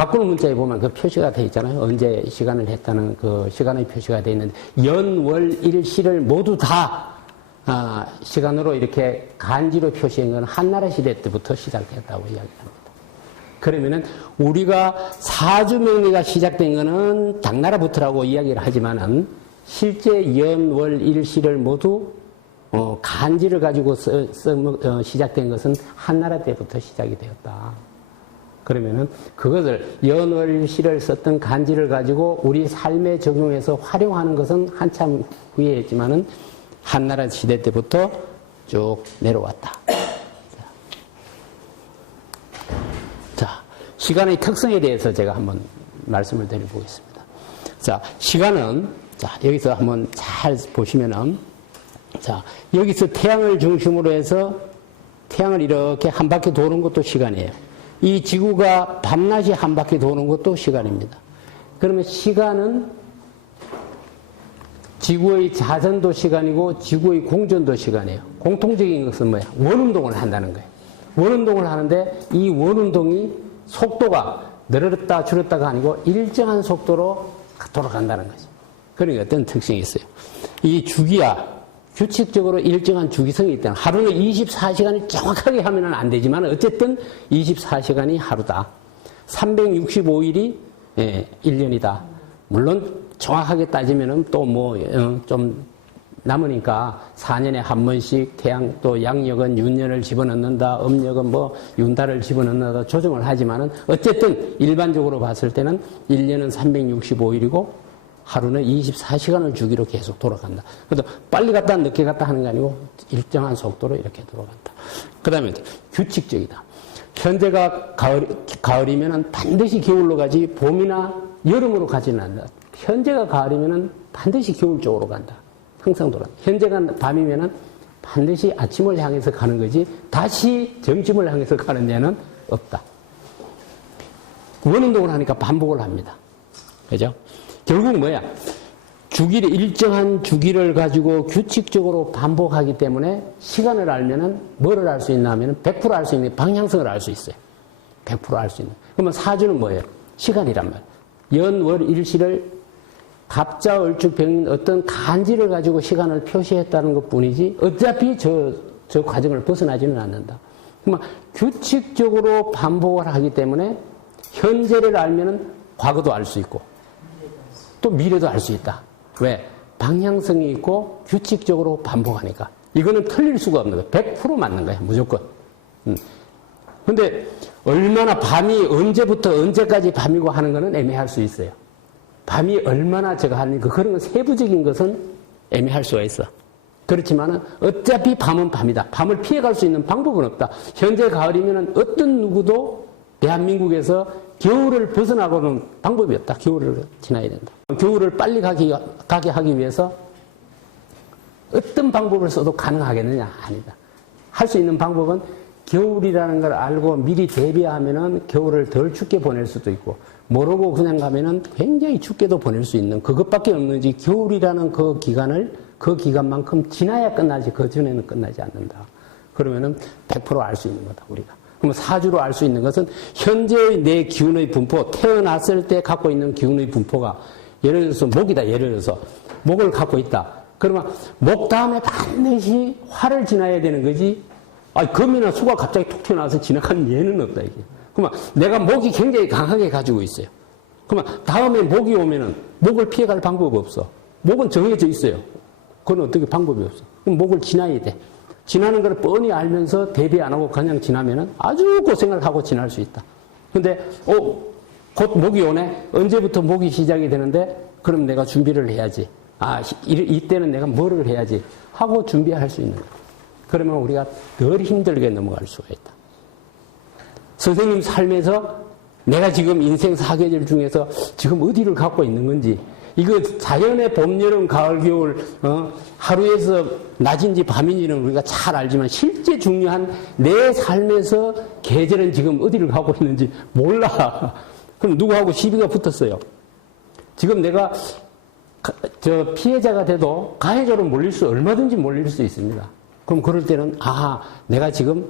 가꾸는 문자에 보면 그 표시가 되어 있잖아요. 언제 시간을 했다는 그 시간의 표시가 되어 있는데, 연, 월, 일, 시를 모두 다, 시간으로 이렇게 간지로 표시한 건 한나라 시대 때부터 시작됐다고 이야기합니다. 그러면은, 우리가 사주명리가 시작된 거는 당나라부터라고 이야기를 하지만은, 실제 연, 월, 일, 시를 모두, 간지를 가지고 시작된 것은 한나라 때부터 시작이 되었다. 그러면은 그것을 연월시를 썼던 간지를 가지고 우리 삶에 적용해서 활용하는 것은 한참 후에 했지만은 한나라 시대 때부터 쭉 내려왔다. 자, 시간의 특성에 대해서 제가 한번 말씀을 드려보겠습니다. 자, 시간은, 자, 여기서 한번 잘 보시면은, 자, 여기서 태양을 중심으로 해서 태양을 이렇게 한 바퀴 도는 것도 시간이에요. 이 지구가 밤낮이 한 바퀴 도는 것도 시간입니다. 그러면 시간은 지구의 자전도 시간이고 지구의 공전도 시간이에요. 공통적인 것은 뭐야? 원운동을 한다는 거예요. 원운동을 하는데 이 원운동이 속도가 늘었다 줄었다가 아니고 일정한 속도로 돌아간다는 거죠. 그러니까 어떤 특징이 있어요. 이 주기야 규칙적으로 일정한 주기성이 있다. 하루는 24시간을 정확하게 하면 안 되지만 어쨌든 24시간이 하루다. 365일이 1년이다. 물론 정확하게 따지면 또 뭐 좀 남으니까 4년에 한 번씩 태양 또 양력은 윤년을 집어넣는다. 음력은 뭐 윤달을 집어넣는다. 조정을 하지만은 어쨌든 일반적으로 봤을 때는 1년은 365일이고 하루는 24시간을 주기로 계속 돌아간다. 그래서 빨리 갔다 늦게 갔다 하는 게 아니고 일정한 속도로 이렇게 돌아간다. 그 다음에 규칙적이다. 현재가 가을이면 반드시 겨울로 가지 봄이나 여름으로 가지는 않는다. 현재가 가을이면 반드시 겨울 쪽으로 간다. 항상 돌아간다. 현재가 밤이면 반드시 아침을 향해서 가는 거지 다시 점심을 향해서 가는 데는 없다. 원운동을 하니까 반복을 합니다. 그죠? 결국 뭐야? 주기를, 일정한 주기를 가지고 규칙적으로 반복하기 때문에 시간을 알면은 뭐를 알 수 있나 하면은 100% 알 수 있는 방향성을 알 수 있어요. 100% 알 수 있는. 그러면 사주는 뭐예요? 시간이란 말이에요. 연, 월, 일시를 갑자, 얼축, 병인 어떤 간지를 가지고 시간을 표시했다는 것 뿐이지 어차피 저 과정을 벗어나지는 않는다. 그러면 규칙적으로 반복을 하기 때문에 현재를 알면은 과거도 알 수 있고 또 미래도 알 수 있다. 왜? 방향성이 있고 규칙적으로 반복하니까. 이거는 틀릴 수가 없는 거예요. 100% 맞는 거예요. 무조건. 근데 얼마나 밤이 언제부터 언제까지 밤이고 하는 거는 애매할 수 있어요. 밤이 얼마나 제가 하는 그런 건 세부적인 것은 애매할 수가 있어. 그렇지만은 어차피 밤은 밤이다. 밤을 피해갈 수 있는 방법은 없다. 현재 가을이면은 어떤 누구도 대한민국에서 겨울을 벗어나고는 방법이 없다. 겨울을 지나야 된다. 겨울을 빨리 가게 하기 위해서 어떤 방법을 써도 가능하겠느냐? 아니다. 할 수 있는 방법은 겨울이라는 걸 알고 미리 대비하면은 겨울을 덜 춥게 보낼 수도 있고 모르고 그냥 가면은 굉장히 춥게도 보낼 수 있는 그것밖에 없는지 겨울이라는 그 기간을 그 기간만큼 지나야 끝나지 그 전에는 끝나지 않는다. 그러면은 100% 알 수 있는 거다 우리가. 그럼 사주로 알 수 있는 것은 현재의 내 기운의 분포, 태어났을 때 갖고 있는 기운의 분포가 예를 들어서 목이다. 예를 들어서 목을 갖고 있다. 그러면 목 다음에 반드시 화를 지나야 되는 거지. 금이나 수가 갑자기 툭 튀어나와서 지나가는 예는 없다 이게. 그러면 내가 목이 굉장히 강하게 가지고 있어요. 그러면 다음에 목이 오면은 목을 피해갈 방법이 없어. 목은 정해져 있어요. 그건 어떻게 방법이 없어. 그럼 목을 지나야 돼. 지나는 걸 뻔히 알면서 대비 안 하고 그냥 지나면은 아주 고생을 하고 지날 수 있다. 근데, 곧 목이 오네? 언제부터 목이 시작이 되는데, 그럼 내가 준비를 해야지. 이때는 내가 뭐를 해야지. 하고 준비할 수 있는 거야. 그러면 우리가 덜 힘들게 넘어갈 수가 있다. 선생님 삶에서 내가 지금 인생 사계절 중에서 지금 어디를 갖고 있는 건지, 이거 자연의 봄, 여름, 가을, 겨울, 하루에서 낮인지 밤인지는 우리가 잘 알지만 실제 중요한 내 삶에서 계절은 지금 어디를 가고 있는지 몰라. 그럼 누구하고 시비가 붙었어요. 지금 내가 피해자가 돼도 가해자로 얼마든지 몰릴 수 있습니다. 그럼 그럴 때는 내가 지금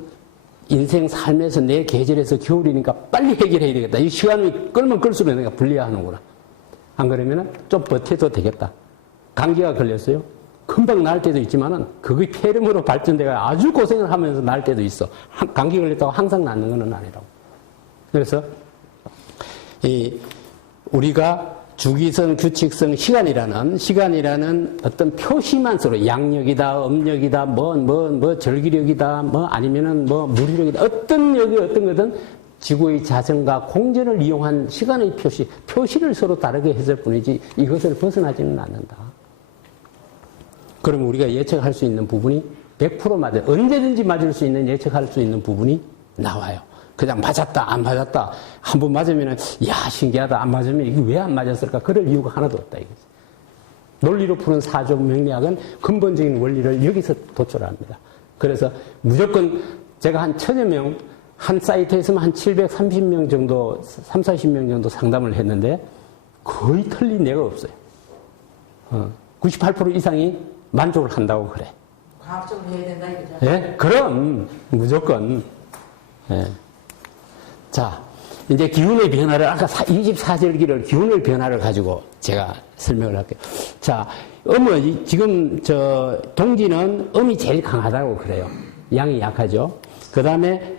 인생 삶에서 내 계절에서 겨울이니까 빨리 해결해야 되겠다. 이 시간이 끌면 끌수록 내가 불리하는구나. 안 그러면은 좀 버텨도 되겠다. 감기가 걸렸어요. 금방 나을 때도 있지만은 그게 폐렴으로 발전돼가 아주 고생을 하면서 나을 때도 있어. 감기 걸렸다고 항상 낫는 건 아니라고. 그래서 우리가 주기성, 규칙성, 시간이라는 어떤 표시만 서로 양력이다, 음력이다, 절기력이다, 아니면은 무리력이다, 어떤 거든 지구의 자전과 공전을 이용한 시간의 표시를 서로 다르게 했을 뿐이지 이것을 벗어나지는 않는다. 그럼 우리가 예측할 수 있는 부분이 100% 맞아요. 언제든지 맞을 수 있는 예측할 수 있는 부분이 나와요. 그냥 맞았다, 안 맞았다. 한 번 맞으면은, 야, 신기하다. 안 맞으면 이게 왜 안 맞았을까? 그럴 이유가 하나도 없다, 이거지. 논리로 푸는 사조 명리학은 근본적인 원리를 여기서 도출합니다. 그래서 무조건 제가 한 1000여 명, 한 사이트에서만 한 730명 정도, 40명 정도 상담을 했는데 거의 틀린 예가 없어요. 98% 이상이 만족을 한다고 그래. 과학적으로 해야 된다, 이거죠? 예? 그럼, 무조건. 예. 자, 이제 기운의 변화를, 아까 24절기를 기운의 변화를 가지고 제가 설명을 할게요. 자, 지금 동지는 음이 제일 강하다고 그래요. 양이 약하죠. 그 다음에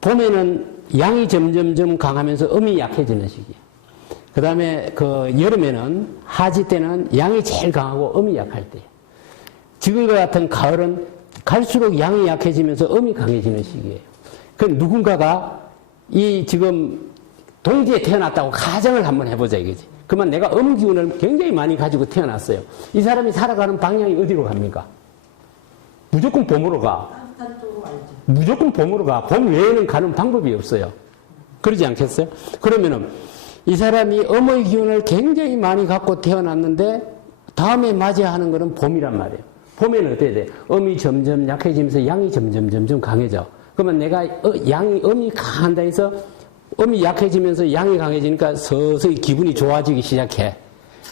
봄에는 양이 점점점 강하면서 음이 약해지는 시기예요. 그 다음에 여름에는 하지 때는 양이 제일 강하고 음이 약할 때예요. 지금과 같은 가을은 갈수록 양이 약해지면서 음이 강해지는 시기예요. 그 누군가가 지금 동지에 태어났다고 가정을 한번 해보자 이거지. 그러면 내가 음기운을 굉장히 많이 가지고 태어났어요. 이 사람이 살아가는 방향이 어디로 갑니까? 무조건 봄으로 가. 무조건 봄으로 가. 봄 외에는 가는 방법이 없어요. 그러지 않겠어요? 그러면은 이 사람이 음의 기운을 굉장히 많이 갖고 태어났는데 다음에 맞이하는 것은 봄이란 말이에요. 봄에는 어때야 돼? 음이 점점 약해지면서 양이 점점 강해져. 그러면 내가 음이 강한다 해서 음이 약해지면서 양이 강해지니까 서서히 기분이 좋아지기 시작해.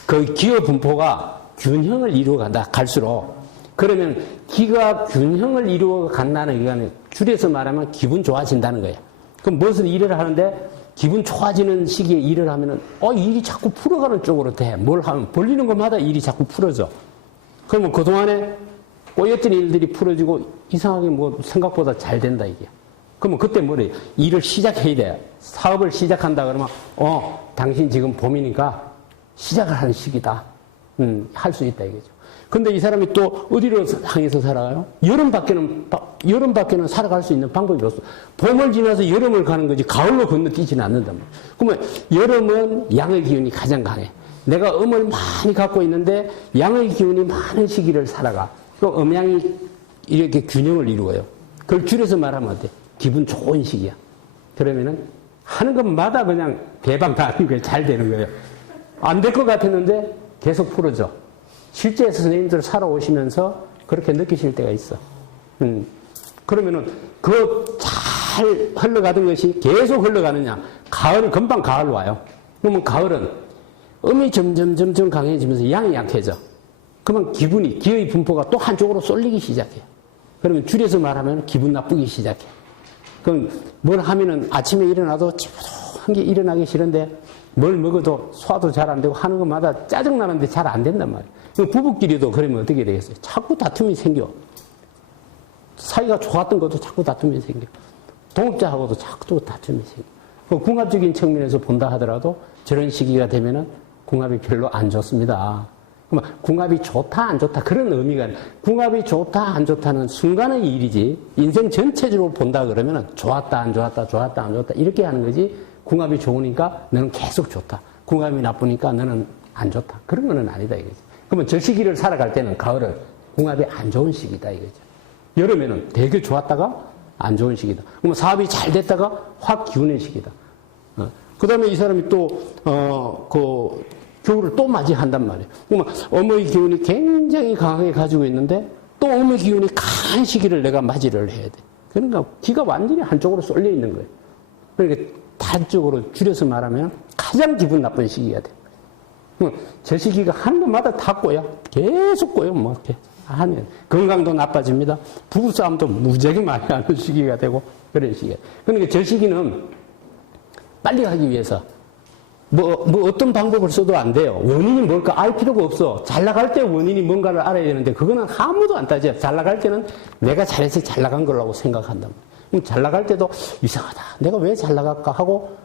그 기어 분포가 균형을 이루어간다, 갈수록. 그러면 기가 균형을 이루어 간다는 이거는 줄여서 말하면 기분 좋아진다는 거예요. 그럼 무슨 일을 하는데 기분 좋아지는 시기에 일을 하면은 일이 자꾸 풀어가는 쪽으로 돼. 뭘 하면 벌리는 것마다 일이 자꾸 풀어져. 그러면 그동안에 꼬였던 일들이 풀어지고 이상하게 생각보다 잘 된다 이게. 그러면 그때 뭐래? 일을 시작해야 돼. 사업을 시작한다 그러면 당신 지금 봄이니까 시작을 하는 시기다. 할 수 있다 이거죠. 근데 이 사람이 또 어디로 향해서 살아가요? 여름밖에는 살아갈 수 있는 방법이 없어. 봄을 지나서 여름을 가는 거지 가을로 건너뛰지는 않는단 말이야. 그러면 여름은 양의 기운이 가장 강해. 내가 음을 많이 갖고 있는데 양의 기운이 많은 시기를 살아가. 그 음양이 이렇게 균형을 이루어요. 그걸 줄여서 말하면 어때? 기분 좋은 시기야. 그러면은 하는 것마다 그냥 대박 나는 거예요. 잘 되는 거예요. 안 될 것 같았는데 계속 풀어져. 실제 선생님들 살아오시면서 그렇게 느끼실 때가 있어. 그러면은 잘 흘러가던 것이 계속 흘러가느냐. 금방 가을 와요. 그러면 가을은 음이 점점 강해지면서 양이 약해져. 그러면 기의 분포가 또 한쪽으로 쏠리기 시작해요. 그러면 줄여서 말하면 기분 나쁘기 시작해. 그럼 뭘 하면은 아침에 일어나도 찌뿌둥한 게 일어나기 싫은데 뭘 먹어도 소화도 잘 안 되고 하는 것마다 짜증나는데 잘 안 된단 말이에요. 부부끼리도 그러면 어떻게 되겠어요? 자꾸 다툼이 생겨. 사이가 좋았던 것도 자꾸 다툼이 생겨. 동업자하고도 자꾸 다툼이 생겨. 궁합적인 측면에서 본다 하더라도 저런 시기가 되면은 궁합이 별로 안 좋습니다. 그러면 궁합이 좋다 안 좋다 그런 의미가 아니라 궁합이 좋다 안 좋다는 순간의 일이지 인생 전체적으로 본다 그러면은 좋았다 안 좋았다 좋았다 안 좋았다 이렇게 하는 거지 궁합이 좋으니까 너는 계속 좋다. 궁합이 나쁘니까 너는 안 좋다. 그런 거는 아니다 이거지. 그러면 저 시기를 살아갈 때는 가을은 궁합이 안 좋은 시기다 이거죠. 여름에는 되게 좋았다가 안 좋은 시기다. 그러면 사업이 잘 됐다가 확 기우는 시기다. 그 다음에 이 사람이 또 겨울을 또 맞이한단 말이에요. 그러면 음의 기운이 굉장히 강하게 가지고 있는데 또 음의 기운이 강한 시기를 내가 맞이를 해야 돼. 그러니까 기가 완전히 한쪽으로 쏠려 있는 거예요. 그러니까 단적으로 줄여서 말하면 가장 기분 나쁜 시기가 돼. 저 시기가 하는 것마다 다 꼬여. 계속 꼬여. 이렇게 하면 건강도 나빠집니다. 부부싸움도 무지하게 많이 하는 시기가 되고 그런 시기에. 그러니까 저 시기는 빨리 가기 위해서 뭐 어떤 방법을 써도 안 돼요. 원인이 뭘까 알 필요가 없어. 잘 나갈 때 원인이 뭔가를 알아야 되는데 그거는 아무도 안 따져요. 잘 나갈 때는 내가 잘해서 잘 나간 거라고 생각한단 말이에요. 그럼 잘 나갈 때도 이상하다. 내가 왜 잘 나갈까 하고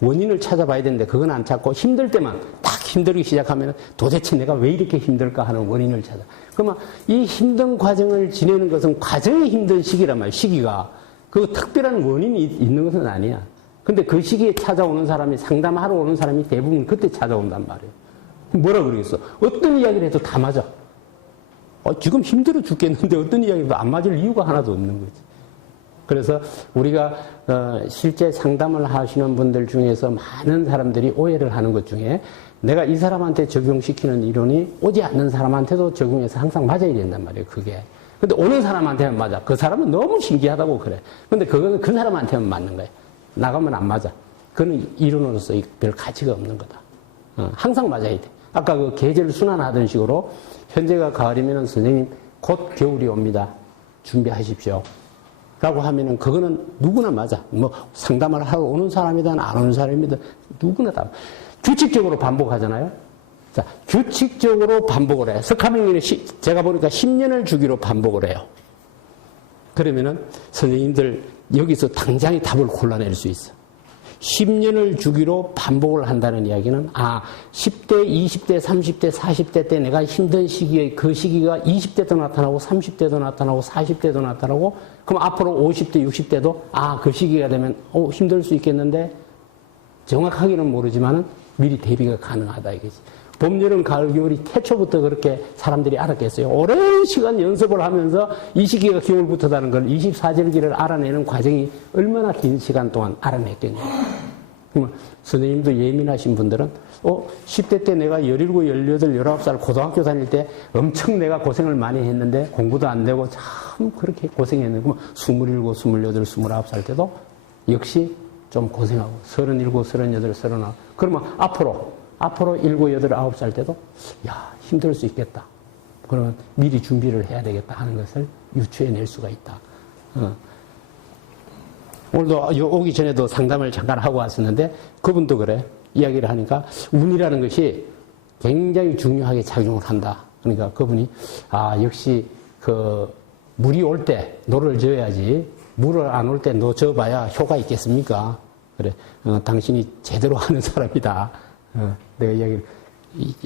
원인을 찾아봐야 되는데 그건 안 찾고 힘들 때만 딱 힘들기 시작하면 도대체 내가 왜 이렇게 힘들까 하는 원인을 찾아. 그러면 이 힘든 과정을 지내는 것은 과정이 힘든 시기란 말이에요. 시기가. 그 특별한 원인이 있는 것은 아니야. 근데 그 시기에 찾아오는 사람이 상담하러 오는 사람이 대부분 그때 찾아온단 말이에요. 뭐라 그러겠어? 어떤 이야기를 해도 다 맞아. 지금 힘들어 죽겠는데 어떤 이야기도 안 맞을 이유가 하나도 없는 거지. 그래서 우리가 실제 상담을 하시는 분들 중에서 많은 사람들이 오해를 하는 것 중에 내가 이 사람한테 적용시키는 이론이 오지 않는 사람한테도 적용해서 항상 맞아야 된단 말이에요. 그게. 근데 오는 사람한테는 맞아. 그 사람은 너무 신기하다고 그래. 근데 그거는 그 사람한테는 맞는 거예요. 나가면 안 맞아. 그건 이론으로서 별 가치가 없는 거다. 항상 맞아야 돼. 아까 그 계절 순환하던 식으로 현재가 가을이면 선생님 곧 겨울이 옵니다. 준비하십시오. 라고 하면은 그거는 누구나 맞아. 뭐 상담을 하러 오는 사람이든 안 오는 사람이든 누구나 다. 규칙적으로 반복하잖아요. 자, 규칙적으로 반복을 해. 석하명리는 제가 보니까 10년을 주기로 반복을 해요. 그러면은 선생님들 여기서 당장의 답을 골라낼 수 있어. 10년을 주기로 반복을 한다는 이야기는 10대, 20대, 30대, 40대 때 내가 힘든 시기에 그 시기가 20대도 나타나고 30대도 나타나고 40대도 나타나고 그럼 앞으로 50대, 60대도 그 시기가 되면 힘들 수 있겠는데 정확하게는 모르지만은 미리 대비가 가능하다 이거지. 봄, 여름, 가을, 겨울이 태초부터 그렇게 사람들이 알았겠어요. 오랜 시간 연습을 하면서 이 시기가 겨울부터다는 걸 24절기를 알아내는 과정이 얼마나 긴 시간 동안 알아냈겠냐. 그러면 선생님도 예민하신 분들은 10대 때 내가 17, 18, 19살 고등학교 다닐 때 엄청 내가 고생을 많이 했는데 공부도 안 되고 참 그렇게 고생했는데 그러면 27, 28, 29살 때도 역시 좀 고생하고 37, 38, 39 그러면 앞으로 7, 8, 9살 때도 힘들 수 있겠다. 그러면 미리 준비를 해야 되겠다 하는 것을 유추해낼 수가 있다. 오늘도 오기 전에도 상담을 잠깐 하고 왔었는데 그분도 그래. 이야기를 하니까 운이라는 것이 굉장히 중요하게 작용을 한다. 그러니까 그분이 역시 그 물이 올 때 노를 져야지 물을 안 올 때 노 져봐야 효과 있겠습니까? 그래. 당신이 제대로 하는 사람이다. 내가 이야기를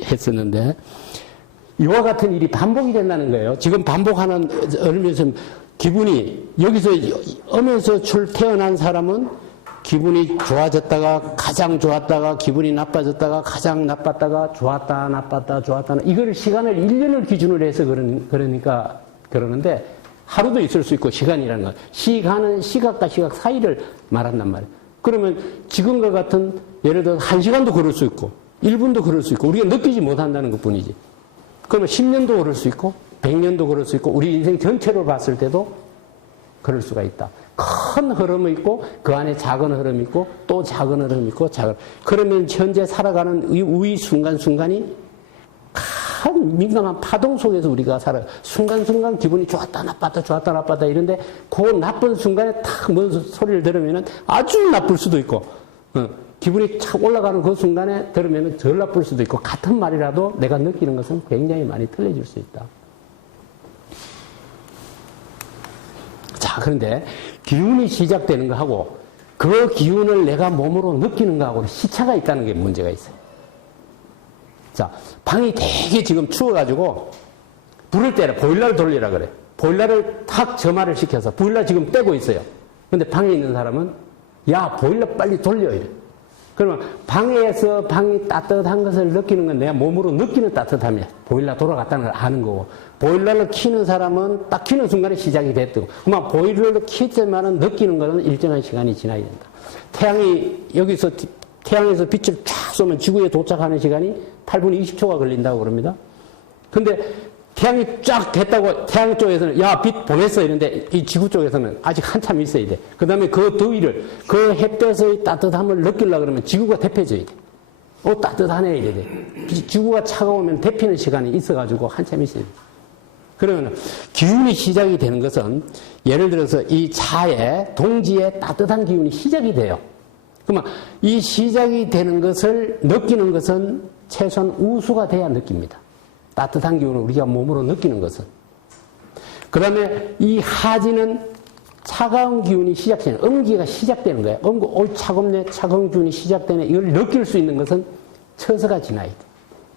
했었는데 이와 같은 일이 반복이 된다는 거예요. 지금 반복하는 얼면서 기분이 여기서 오면서 태어난 사람은 기분이 좋아졌다가 가장 좋았다가 기분이 나빠졌다가 가장 나빴다가 좋았다 나빴다 좋았다 이걸 시간을 1년을 기준으로 해서 그러니까 그러는데 하루도 있을 수 있고 시간이라는 건 시간은 시각과 시각 사이를 말한단 말이에요. 그러면 지금과 같은 예를 들어서 1시간도 그럴 수 있고 1분도 그럴 수 있고 우리가 느끼지 못한다는 것뿐이지. 그러면 10년도 그럴 수 있고 100년도 그럴 수 있고 우리 인생 전체로 봤을 때도 그럴 수가 있다. 큰 흐름이 있고 그 안에 작은 흐름이 있고 또 작은 흐름이 있고 그러면 현재 살아가는 우리 순간순간이 큰 민감한 파동 속에서 우리가 살아요. 순간순간 기분이 좋았다 나빴다 좋았다 나빴다 이런데 그 나쁜 순간에 탁 뭔 소리를 들으면 아주 나쁠 수도 있고 기분이 착 올라가는 그 순간에 들으면 덜 나쁠 수도 있고 같은 말이라도 내가 느끼는 것은 굉장히 많이 틀려질 수 있다. 자, 그런데 기운이 시작되는 거하고 그 기운을 내가 몸으로 느끼는 거하고 시차가 있다는 게 문제가 있어요. 자, 방이 되게 지금 추워가지고 불을 떼라, 보일러를 돌리라 그래. 보일러를 탁 점화를 시켜서 보일러 지금 떼고 있어요. 근데 방에 있는 사람은 야, 보일러 빨리 돌려 이래. 그러면 방에서 방이 따뜻한 것을 느끼는 건 내가 몸으로 느끼는 따뜻함이야. 보일러 돌아갔다는 걸 아는 거고. 보일러를 키는 사람은 딱 키는 순간에 시작이 됐고. 그러면 보일러를 키지만은 느끼는 거는 일정한 시간이 지나야 된다. 태양에서 빛을 쫙 쏘면 지구에 도착하는 시간이 8분 20초가 걸린다고 그럽니다. 근데 태양이 쫙 됐다고 태양 쪽에서는 야, 빛 보냈어 이런데 이 지구 쪽에서는 아직 한참 있어야 돼. 그 다음에 그 더위를 그 햇볕의 따뜻함을 느끼려고 그러면 지구가 데펴져야 돼. 따뜻하네 이래 돼. 지구가 차가우면 데피는 시간이 있어가지고 한참 있어야 돼. 그러면 기운이 시작이 되는 것은 예를 들어서 이 차에 동지에 따뜻한 기운이 시작이 돼요. 그러면 이 시작이 되는 것을 느끼는 것은 최소한 우수가 돼야 느낍니다. 따뜻한 기운을 우리가 몸으로 느끼는 것은. 그 다음에 이 하지는 차가운 기운이 시작되는, 음기가 시작되는 거예요. 차갑네, 차가운 기운이 시작되네. 이걸 느낄 수 있는 것은 처서가 지나야 돼.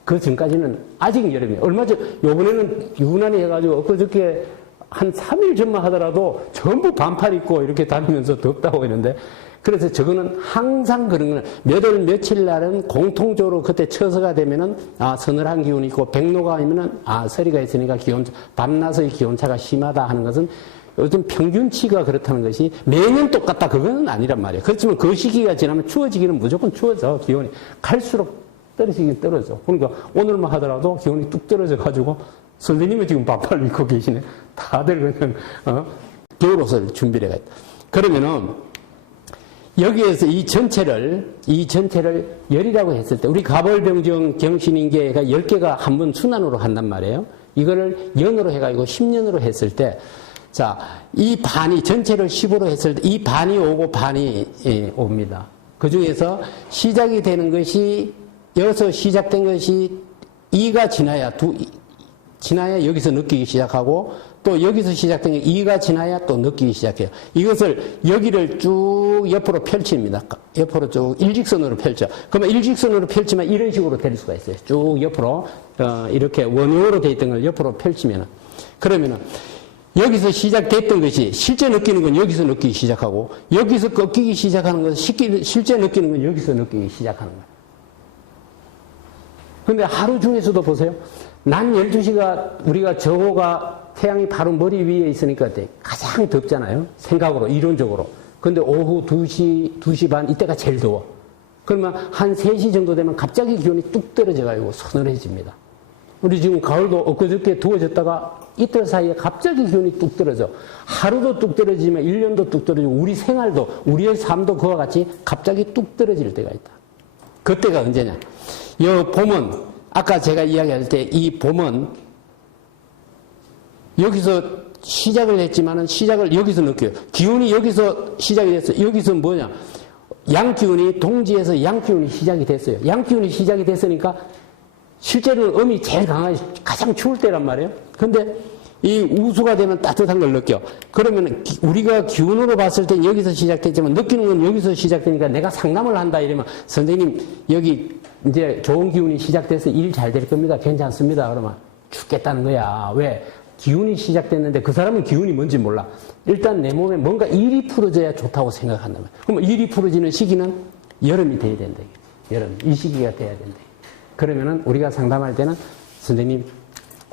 그 전까지는 아직 여름이에요. 얼마 전, 요번에는 유난히 해가지고 엊그저께 한 3일 전만 하더라도 전부 반팔 입고 이렇게 다니면서 덥다고 했는데, 그래서 저거는 항상 그런 거는 몇 월 며칠 날은 공통적으로 그때 처서가 되면은 서늘한 기운이 있고 백로가 아니면은 서리가 있으니까 밤낮의 기온차가 심하다 하는 것은 요즘 평균치가 그렇다는 것이 매년 똑같다 그거는 아니란 말이에요. 그렇지만 그 시기가 지나면 추워지기는 무조건 추워져. 기온이 갈수록 떨어지긴 떨어져. 그러니까 오늘만 하더라도 기온이 뚝 떨어져 가지고 선생님은 지금 반팔 입고 계시네. 다들 그냥 겨울옷을 준비를 해야 돼. 그러면은 여기에서 이 전체를 열이라고 했을 때, 우리 가벌병정 경신인계가 10개가 한 번 순환으로 한단 말이에요. 이거를 연으로 해가지고 10년으로 했을 때, 자, 이 반이, 전체를 10으로 했을 때, 이 반이 오고 반이 옵니다. 그 중에서 시작이 되는 것이, 여기서 시작된 것이 2가 지나야 여기서 느끼기 시작하고, 또 여기서 시작된 게 2가 지나야 또 느끼기 시작해요. 이것을 여기를 쭉 옆으로 펼칩니다. 옆으로 쭉 일직선으로 펼쳐. 그러면 일직선으로 펼치면 이런 식으로 될 수가 있어요. 쭉 옆으로 이렇게 원형으로 되어 있던 걸 옆으로 펼치면은, 그러면은 여기서 시작됐던 것이 실제 느끼는 건 여기서 느끼기 시작하고, 여기서 꺾이기 시작하는 건 실제 느끼는 건 여기서 느끼기 시작하는 거예요. 근데 하루 중에서도 보세요. 낮 12시가 우리가 저호가 태양이 바로 머리 위에 있으니까 가장 덥잖아요. 생각으로, 이론적으로. 근데 오후 2시 반, 이때가 제일 더워. 그러면 한 3시 정도 되면 갑자기 기온이 뚝 떨어져가지고 서늘해집니다. 우리 지금 가을도 엊그저께 더워졌다가 이틀 사이에 갑자기 기온이 뚝 떨어져. 하루도 뚝 떨어지면 1년도 뚝 떨어지고 우리 생활도, 우리의 삶도 그와 같이 갑자기 뚝 떨어질 때가 있다. 그때가 언제냐. 이 봄은, 아까 제가 이야기할 때 이 봄은 여기서 시작을 했지만은 시작을 여기서 느껴요. 기운이 여기서 시작이 됐어요. 여기서 뭐냐. 양기운이, 동지에서 양기운이 시작이 됐어요. 양기운이 시작이 됐으니까 실제로는 음이 제일 강하게 가장 추울 때란 말이에요. 근데 이 우수가 되면 따뜻한 걸 느껴. 그러면 우리가 기운으로 봤을 땐 여기서 시작됐지만 느끼는 건 여기서 시작되니까 내가 상담을 한다 이러면 선생님 여기 이제 좋은 기운이 시작돼서 일 잘 될 겁니다. 괜찮습니다. 그러면 죽겠다는 거야. 왜? 기운이 시작됐는데 그 사람은 기운이 뭔지 몰라. 일단 내 몸에 뭔가 일이 풀어져야 좋다고 생각한단 말이야. 그럼 일이 풀어지는 시기는 여름이 돼야 된다. 여름. 이 시기가 돼야 된다. 그러면은 우리가 상담할 때는 선생님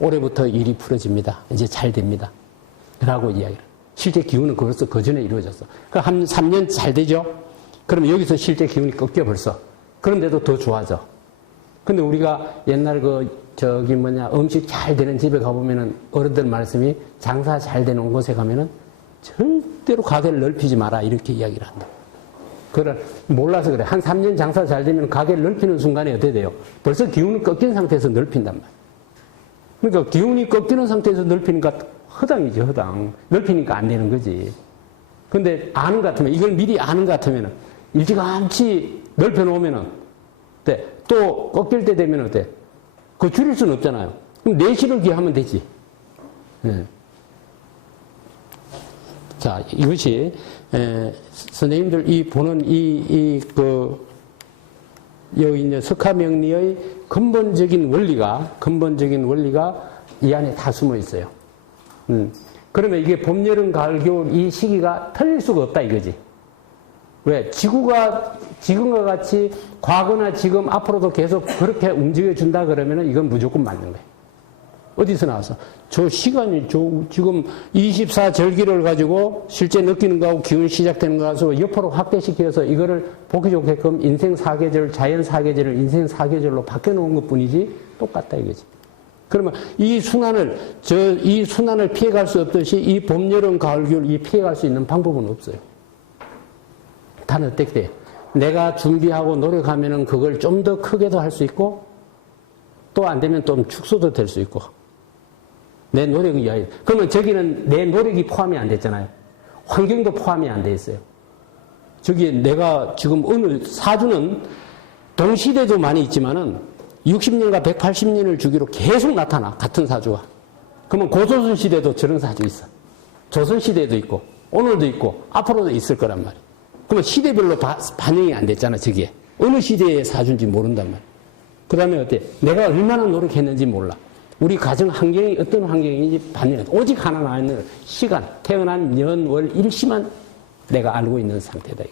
올해부터 일이 풀어집니다. 이제 잘 됩니다. 라고 이야기를. 실제 기운은 벌써 그 전에 이루어졌어. 한 3년 잘 되죠? 그러면 여기서 실제 기운이 꺾여 벌써. 그런데도 더 좋아져. 근데 우리가 옛날 음식 잘 되는 집에 가보면은 어른들 말씀이 장사 잘 되는 곳에 가면은 절대로 가게를 넓히지 마라. 이렇게 이야기를 한다. 그걸 몰라서 그래. 한 3년 장사 잘 되면 가게를 넓히는 순간에 어떻게 돼요? 벌써 기운이 꺾인 상태에서 넓힌단 말이야. 그러니까 기운이 꺾이는 상태에서 넓히니까 허당이지, 허당. 넓히니까 안 되는 거지. 근데 아는 것 같으면, 이걸 미리 아는 것 같으면 일찌감치 넓혀놓으면은, 또 꺾일 때 되면 어때? 그거 줄일 수는 없잖아요. 그럼 내실을 기하면 되지. 네. 자, 이것이, 선생님들 보는 여기 이제 석화명리의 근본적인 원리가 이 안에 다 숨어 있어요. 그러면 이게 봄, 여름, 가을, 겨울 이 시기가 틀릴 수가 없다 이거지. 왜? 지구가 지금과 같이 과거나 지금 앞으로도 계속 그렇게 움직여준다 그러면은 이건 무조건 맞는 거예요. 어디서 나와서? 저 시간이 지금 24절기를 가지고 실제 느끼는 거하고 기운이 시작되는 거 가지고 옆으로 확대시켜서 이거를 보기 좋게끔 인생 사계절, 자연 사계절을 인생 사계절로 바뀌어놓은 것 뿐이지 똑같다 이거지. 그러면 이 순환을 피해갈 수 없듯이 이 봄, 여름, 가을, 겨울 피해갈 수 있는 방법은 없어요. 단 어떻게 돼? 내가 준비하고 노력하면은 그걸 좀 더 크게도 할 수 있고 또 안 되면 좀 축소도 될 수 있고 내 노력이 이하에. 그러면 저기는 내 노력이 포함이 안 됐잖아요. 환경도 포함이 안 돼 있어요. 저기 내가 지금 어느 사주는 동시대도 많이 있지만은 60년과 180년을 주기로 계속 나타나. 같은 사주가. 그러면 고조선 시대도 저런 사주 있어. 조선 시대도 있고 오늘도 있고 앞으로도 있을 거란 말이에요. 그러면 시대별로 반영이 안 됐잖아. 저기에. 어느 시대의 사주인지 모른단 말이에요. 그 다음에 어때? 내가 얼마나 노력했는지 몰라. 우리 가정 환경이 어떤 환경인지 반영해. 오직 하나 나는 시간, 태어난 년, 월, 일시만 내가 알고 있는 상태다.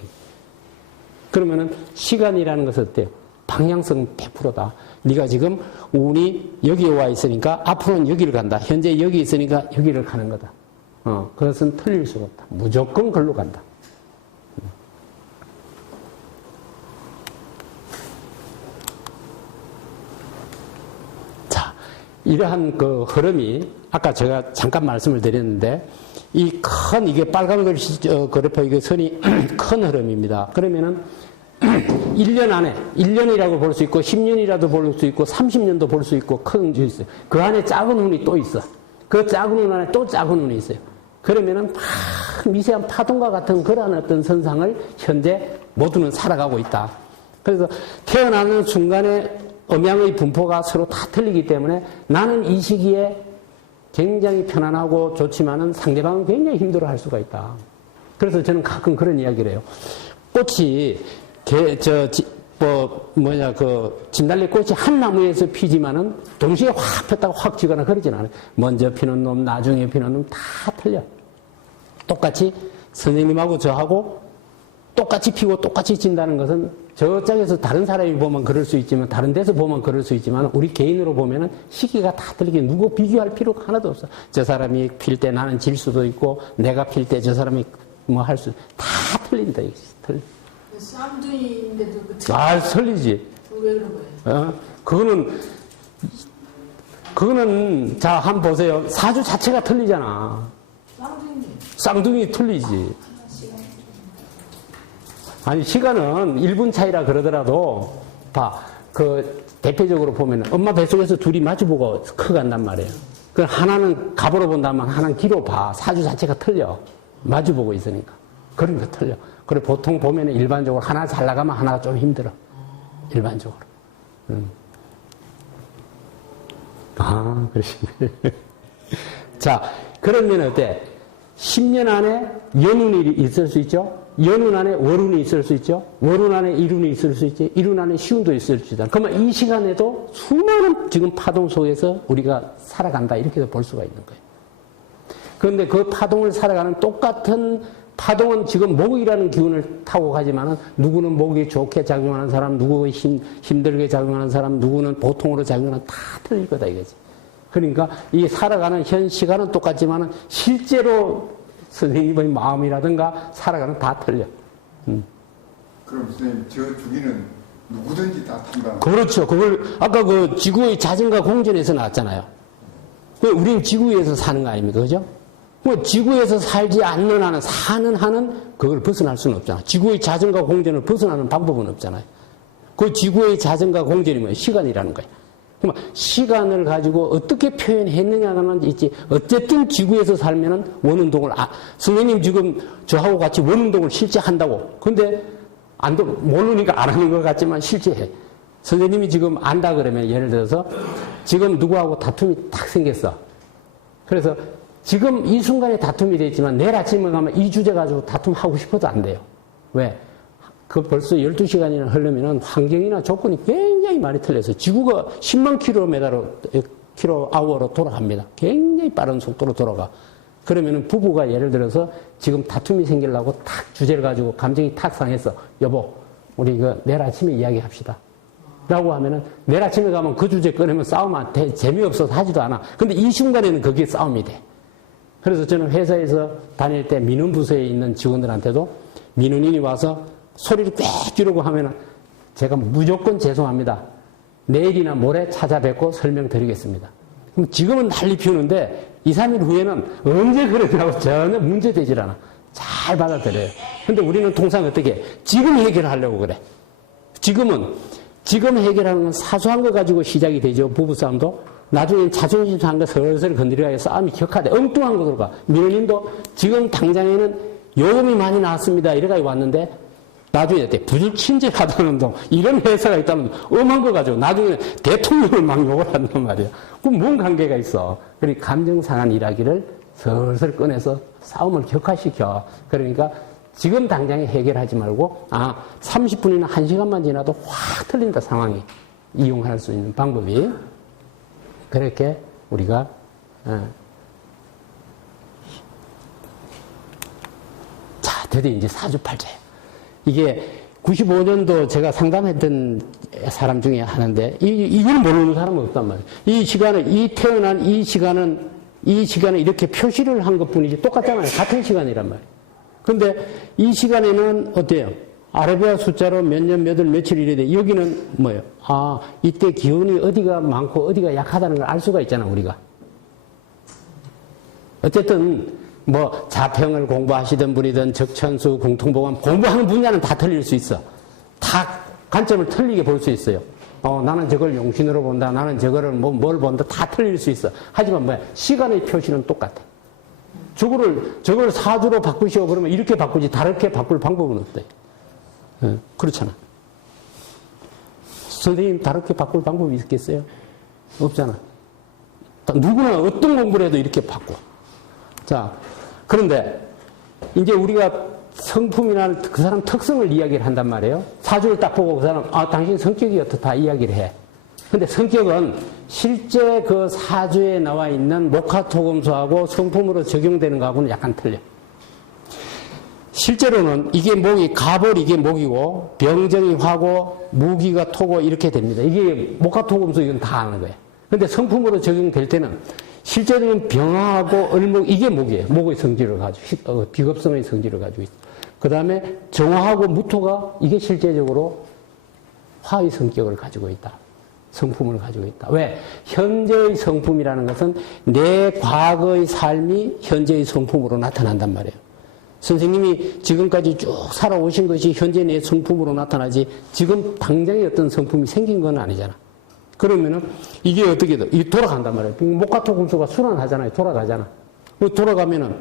그러면은 시간이라는 것은 어때요? 방향성 100%다. 네가 지금 운이 여기에 와 있으니까 앞으로는 여기를 간다. 현재 여기 있으니까 여기를 가는 거다. 그것은 틀릴 수가 없다. 무조건 걸로 간다. 자, 이러한 그 흐름이 아까 제가 잠깐 말씀을 드렸는데 이게 빨간 그래프 이게 선이 큰 흐름입니다. 그러면은 1년 안에 1년이라고 볼 수 있고 10년이라도 볼 수 있고 30년도 볼 수 있고 큰 주 있어요. 그 안에 작은 운이 또 있어. 그 작은 운 안에 또 작은 운이 있어요. 그러면은 미세한 파동과 같은 그러한 어떤 선상을 현재 모두는 살아가고 있다. 그래서 태어나는 순간에 음양의 분포가 서로 다 틀리기 때문에 나는 이 시기에 굉장히 편안하고 좋지만은 상대방은 굉장히 힘들어 할 수가 있다. 그래서 저는 가끔 그런 이야기를 해요. 꽃이 진달래 꽃이 한 나무에서 피지만은 동시에 확 폈다가 확 지거나 그러진 않아요. 먼저 피는 놈, 나중에 피는 놈 다 틀려. 똑같이 선생님하고 저하고 똑같이 피고 똑같이 진다는 것은 저쪽에서 다른 사람이 보면 그럴 수 있지만 다른 데서 보면 그럴 수 있지만 우리 개인으로 보면은 시기가 다 틀리게 누구 비교할 필요가 하나도 없어. 저 사람이 필 때 나는 질 수도 있고 내가 필 때 저 사람이 뭐 할 수 다 틀린다. 틀려. 쌍둥이인데도 틀리지. 왜 그런 거예요? 그거는 자 한번 보세요. 사주 자체가 틀리잖아. 쌍둥이 틀리지. 아니 시간은 1분 차이라 그러더라도 대표적으로 보면 엄마 뱃속에서 둘이 마주보고 커간단 말이에요. 그 하나는 갑으로 본다면 하나는 기로 봐. 사주 자체가 틀려. 마주보고 있으니까. 그러니까 틀려. 그래 보통 보면 일반적으로 하나 잘 나가면 하나가 좀 힘들어. 일반적으로. 그러시네. 자, 그러면 어때? 10년 안에 연운이 있을 수 있죠? 연운 안에 월운이 있을 수 있죠? 월운 안에 일운이 있을 수 있지? 일운 안에 시운도 있을 수 있다. 그러면 이 시간에도 수많은 지금 파동 속에서 우리가 살아간다. 이렇게 볼 수가 있는 거예요. 그런데 그 파동을 살아가는 똑같은 파동은 지금 목이라는 기운을 타고 가지만은 누구는 목이 좋게 작용하는 사람, 누구는 힘들게 작용하는 사람, 누구는 보통으로 작용하는 다 틀릴 거다 이거지. 그러니까 이 살아가는 현 시간은 똑같지만은 실제로 선생님의 마음이라든가 살아가는 다 틀려. 그럼 선생님 저 주기는 누구든지 다 탄다. 그렇죠. 그걸 아까 그 지구의 자전과 공전에서 나왔잖아요. 우리는 지구에서 사는 거 아닙니까, 그죠? 지구에서 살지 않는 한은 사는 한은 그걸 벗어날 수는 없잖아. 지구의 자전과 공전을 벗어나는 방법은 없잖아요. 그 지구의 자전과 공전이 뭐예요? 시간이라는 거예요. 그럼 시간을 가지고 어떻게 표현했느냐는 있지. 어쨌든 지구에서 살면은 원운동을 선생님 지금 저하고 같이 원운동을 실제 한다고. 근데 모르니까 안 하는 것 같지만 실제 해. 선생님이 지금 안다 그러면 예를 들어서 지금 누구하고 다툼이 딱 생겼어. 그래서 지금 이 순간에 다툼이 됐지만 내일 아침에 가면 이 주제 가지고 다툼하고 싶어도 안 돼요. 왜? 벌써 12시간이나 흐르면은 환경이나 조건이 굉장히 많이 틀려서 지구가 10만 킬로아워로 돌아갑니다. 굉장히 빠른 속도로 돌아가. 그러면은 부부가 예를 들어서 지금 다툼이 생기려고 탁 주제를 가지고 감정이 탁 상해서 여보, 우리 이거 내일 아침에 이야기합시다. 라고 하면은 내일 아침에 가면 그 주제 꺼내면 싸우면 재미없어서 하지도 않아. 근데 이 순간에는 그게 싸움이 돼. 그래서 저는 회사에서 다닐 때 민원부서에 있는 직원들한테도 민원인이 와서 소리를 꽤 지르고 하면은 제가 무조건 죄송합니다. 내일이나 모레 찾아뵙고 설명드리겠습니다. 그럼 지금은 난리 피우는데 2, 3일 후에는 언제 그러냐고 전혀 문제되질 않아. 잘 받아들여요. 근데 우리는 통상 어떻게 해? 지금 해결하려고 그래. 지금 해결하는 건 사소한 거 가지고 시작이 되죠. 부부싸움도. 나중에 자존심 상한 거 슬슬 건드려야 싸움이 격하대. 엉뚱한 거 들어가. 민원인도 지금 당장에는 요금이 많이 나왔습니다. 이래가지고 왔는데, 나중에 부실친제 하다는 동 이런 회사가 있다는 엄한 거 가지고 나중에 대통령을 막 욕을 한단 말이야. 그럼 뭔 관계가 있어. 그러니까 감정 상한 이야기를 슬슬 꺼내서 싸움을 격화시켜. 그러니까 지금 당장에 해결하지 말고, 30분이나 1시간만 지나도 확 틀린다, 상황이. 이용할 수 있는 방법이. 그렇게 우리가, 자, 드디어 이제 사주팔자예요. 이게 95년도 제가 상담했던 사람 중에 하나인데, 이걸 모르는 사람은 없단 말이에요. 이 시간은, 태어난 이 시간은 이렇게 표시를 한 것 뿐이지 똑같잖아요. 같은 시간이란 말이에요. 근데 이 시간에는 어때요? 아라비아 숫자로 몇 년, 몇 월, 며칠 이래 돼. 여기는 뭐예요? 이때 기운이 어디가 많고 어디가 약하다는 걸 알 수가 있잖아, 우리가. 어쨌든, 자평을 공부하시던 분이든 적천수, 공통보감, 공부하는 분야는 다 틀릴 수 있어. 다 관점을 틀리게 볼 수 있어요. 나는 저걸 용신으로 본다, 나는 저거를 뭘 본다, 다 틀릴 수 있어. 하지만 시간의 표시는 똑같아. 저걸 사주로 바꾸시오. 그러면 이렇게 바꾸지, 다르게 바꿀 방법은 없대. 그렇잖아. 선생님, 다르게 바꿀 방법이 있겠어요? 없잖아. 누구나 어떤 공부를 해도 이렇게 바꿔. 자, 그런데 이제 우리가 성품이나 그 사람 특성을 이야기를 한단 말이에요. 사주를 딱 보고 그 사람, 당신 성격이 어떻다 이야기를 해. 근데 성격은 실제 그 사주에 나와 있는 목화토금수하고 성품으로 적용되는 거하고는 약간 틀려. 실제로는 이게 목이 갑을 이게 목이고 병정이 화고 무기가 토고 이렇게 됩니다. 이게 목화토금수 이건 다 아는 거예요. 근데 성품으로 적용될 때는 실제로는 병화하고 을목 이게 목이에요. 목의 성질을 가지고 비겁성의 성질을 가지고 있어. 그 다음에 정화하고 무토가 이게 실제적으로 화의 성격을 가지고 있다. 성품을 가지고 있다. 왜? 현재의 성품이라는 것은 내 과거의 삶이 현재의 성품으로 나타난단 말이에요. 선생님이 지금까지 쭉 살아오신 것이 현재 내 성품으로 나타나지 지금 당장에 어떤 성품이 생긴 건 아니잖아. 그러면은 이게 어떻게 돼? 이게 돌아간단 말이에요. 목화토금수가 순환하잖아요. 돌아가잖아. 돌아가면은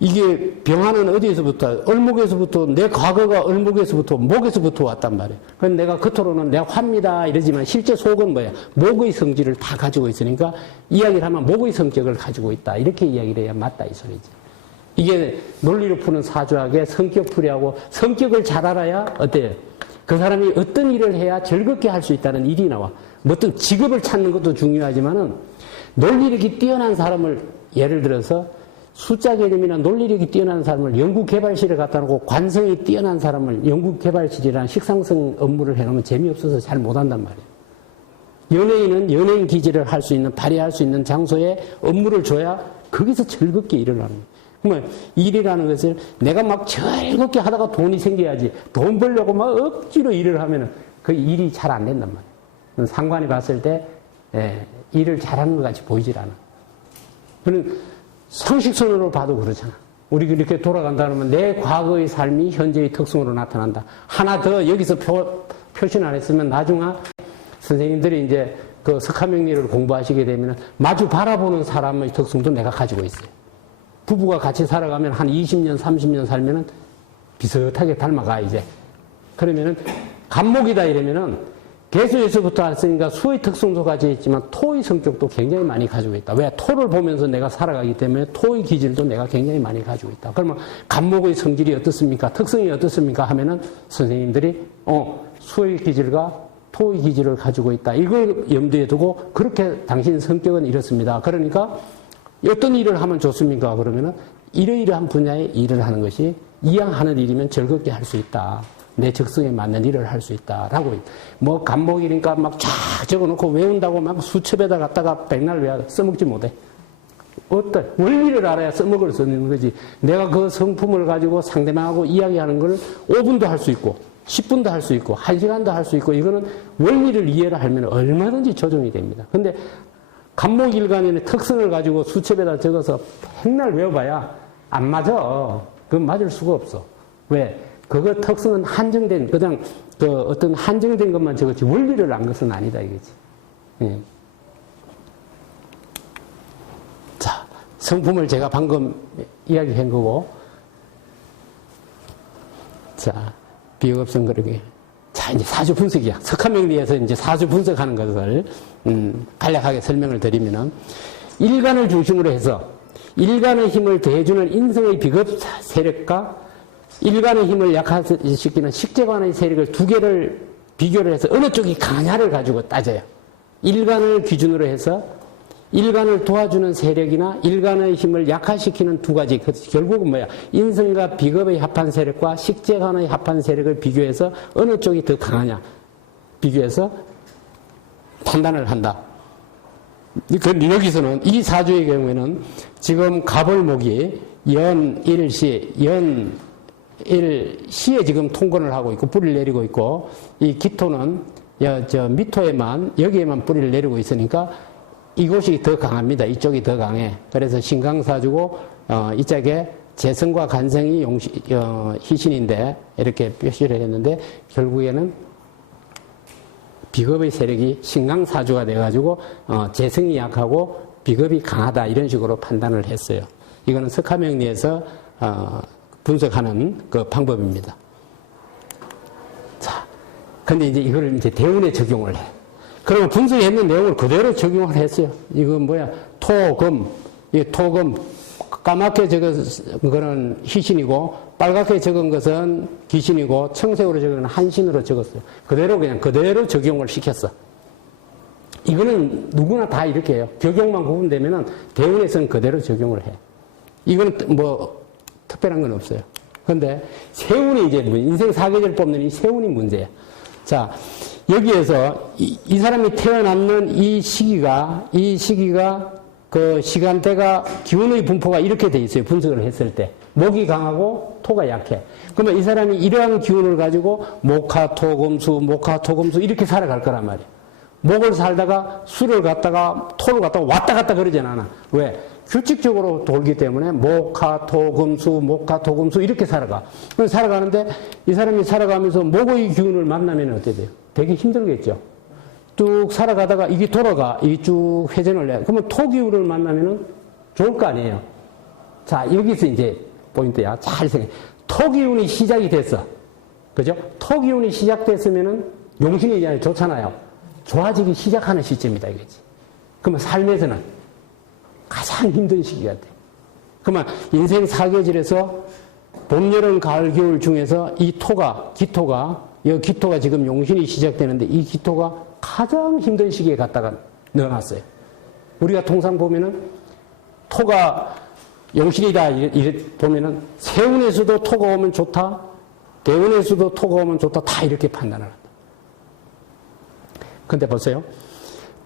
이게 병화는 어디에서부터? 을목에서부터 내 과거가 을목에서부터 목에서부터 왔단 말이에요. 그럼 내가 겉으로는 내가 화입니다 이러지만 실제 속은 뭐야? 목의 성질을 다 가지고 있으니까 이야기를 하면 목의 성격을 가지고 있다. 이렇게 이야기를 해야 맞다 이 소리지. 이게 논리로 푸는 사주학의 성격풀이하고 성격을 잘 알아야 어때요? 그 사람이 어떤 일을 해야 즐겁게 할 수 있다는 일이 나와. 어떤 직업을 찾는 것도 중요하지만은 논리력이 뛰어난 사람을 예를 들어서 숫자 개념이나 논리력이 뛰어난 사람을 연구개발실에 갖다 놓고 관성이 뛰어난 사람을 연구개발실이라는 식상성 업무를 해놓으면 재미없어서 잘 못한단 말이에요. 연예인은 연예인 기질을 할 수 있는, 발휘할 수 있는 장소에 업무를 줘야 거기서 즐겁게 일을 하는 거예요. 그러면 일이라는 것을 내가 막 즐겁게 하다가 돈이 생겨야지 돈 벌려고 막 억지로 일을 하면은 그 일이 잘 안 된단 말이에요. 상관이 봤을 때 일을 잘하는 것 같이 보이질 않아. 그는 상식선으로 봐도 그렇잖아. 우리 이렇게 돌아간다 그러면 내 과거의 삶이 현재의 특성으로 나타난다. 하나 더 여기서 표시는 안 했으면 나중에 선생님들이 이제 그 석화명리를 공부하시게 되면 마주 바라보는 사람의 특성도 내가 가지고 있어요. 부부가 같이 살아가면 한 20년, 30년 살면은 비슷하게 닮아가, 이제. 그러면은, 간목이다 이러면은, 개수에서부터 왔으니까 수의 특성도 가지고 있지만 토의 성격도 굉장히 많이 가지고 있다. 왜? 토를 보면서 내가 살아가기 때문에 토의 기질도 내가 굉장히 많이 가지고 있다. 그러면 간목의 성질이 어떻습니까? 특성이 어떻습니까? 하면은 선생님들이, 수의 기질과 토의 기질을 가지고 있다. 이걸 염두에 두고, 그렇게 당신 성격은 이렇습니다. 그러니까, 어떤 일을 하면 좋습니까? 그러면은 이러이러한 분야의 일을 하는 것이 이왕 하는 일이면 즐겁게 할 수 있다. 내 적성에 맞는 일을 할 수 있다라고. 간목이니까 막 쫙 적어놓고 외운다고 막 수첩에다 갖다가 백날 외워 써먹지 못해. 원리를 알아야 써먹을 수 있는 거지. 내가 그 성품을 가지고 상대방하고 이야기하는 걸 5분도 할 수 있고 10분도 할 수 있고 1시간도 할 수 있고 이거는 원리를 이해를 하면 얼마든지 조정이 됩니다. 근데 간목일간의 특성을 가지고 수첩에다 적어서 백날 외워봐야 안 맞아. 그건 맞을 수가 없어. 왜? 그거 특성은 한정된, 그냥 어떤 한정된 것만 적었지 원리를 안 것은 아니다 이거지. 예. 성품을 제가 방금 이야기한 거고, 자, 비겁성 그러게. 자, 이제 사주 분석이야. 석합명리에서 이제 사주 분석하는 것을, 간략하게 설명을 드리면은, 일간을 중심으로 해서, 일간의 힘을 대해주는 인성의 비겁 세력과 일간의 힘을 약화시키는 식재관의 세력을 두 개를 비교를 해서 어느 쪽이 강하냐를 가지고 따져요. 일간을 기준으로 해서 일간을 도와주는 세력이나 일간의 힘을 약화시키는 두 가지, 결국은 뭐야? 인성과 비겁의 합한 세력과 식재관의 합한 세력을 비교해서 어느 쪽이 더 강하냐 비교해서 판단을 한다. 여기서는 이 사주의 경우에는 지금 갑을목이 연일시에 지금 통근을 하고 있고 뿌리를 내리고 있고, 이 기토는 미토에만 여기에만 뿌리를 내리고 있으니까 이곳이 더 강합니다. 이쪽이 더 강해. 그래서 신강사주고 이쪽에 재성과 간성이 희신인데 이렇게 표시를 했는데, 결국에는 비겁의 세력이 신강사주가 돼가지고 재성이 약하고 비겁이 강하다, 이런 식으로 판단을 했어요. 이거는 석합명리에서 분석하는 그 방법입니다. 자, 근데 이제 이거를 이제 대운에 적용을 해. 그러면 분석했는 내용을 그대로 적용을 했어요. 이건 뭐야? 토금, 까맣게 적은 거는 희신이고, 빨갛게 적은 것은 귀신이고, 청색으로 적은 것은 한신으로 적었어요. 그대로 적용을 시켰어. 이거는 누구나 다 이렇게 해요. 적용만 구분되면은 대운에서는 그대로 적용을 해. 이거는 뭐, 특별한 건 없어요. 근데 세운이 이제 인생 사계절 뽑는 이 세운이 문제야. 자, 여기에서 이 사람이 태어났는 이 시기가 그 시간대가 기운의 분포가 이렇게 돼 있어요. 분석을 했을 때. 목이 강하고 토가 약해. 그러면 이 사람이 이러한 기운을 가지고 목화토금수 이렇게 살아갈 거란 말이에요. 목을 살다가 수를 갖다가 토를 갖다가 왔다 갔다 그러진 않아. 왜? 규칙적으로 돌기 때문에 목화토금수 이렇게 살아가. 살아가는데 이 사람이 살아가면서 목의 기운을 만나면 어떻게 돼요? 되게 힘들겠죠. 쭉 살아가다가 이게 돌아가, 이게 쭉 회전을 해. 그러면 토 기운을 만나면은 좋을 거 아니에요. 자, 여기서 이제 포인트야. 잘 생각해. 토 기운이 시작이 됐어. 그죠? 토 기운이 시작됐으면은 용신이 이제 좋잖아요. 좋아지기 시작하는 시점이다, 이거지. 그러면 삶에서는 가장 힘든 시기가 돼. 그러면 인생 사계절에서 봄, 여름, 가을, 겨울 중에서 이 기토가 지금 용신이 시작되는데 이 기토가 가장 힘든 시기에 갖다가 넣어놨어요. 우리가 통상 보면은 토가 용신이다 이래 보면은 세운에서도 토가 오면 좋다, 대운에서도 토가 오면 좋다, 다 이렇게 판단을 한다. 근데 보세요.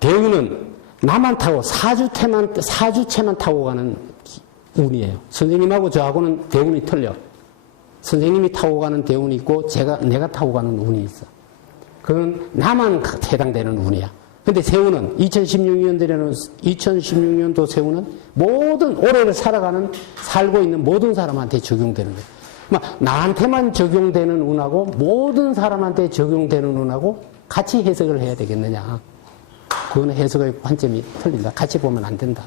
대운은 나만 타고 사주체만 타고 가는 운이에요. 선생님하고 저하고는 대운이 틀려. 선생님이 타고 가는 대운이 있고 내가 타고 가는 운이 있어. 그건 나만 해당되는 운이야. 근데 세운은 2016년도 세운은 모든 올해를 살고 있는 모든 사람한테 적용되는 거예요. 나한테만 적용되는 운하고 모든 사람한테 적용되는 운하고 같이 해석을 해야 되겠느냐. 그거는 해석의 관점이 틀린다. 같이 보면 안 된다.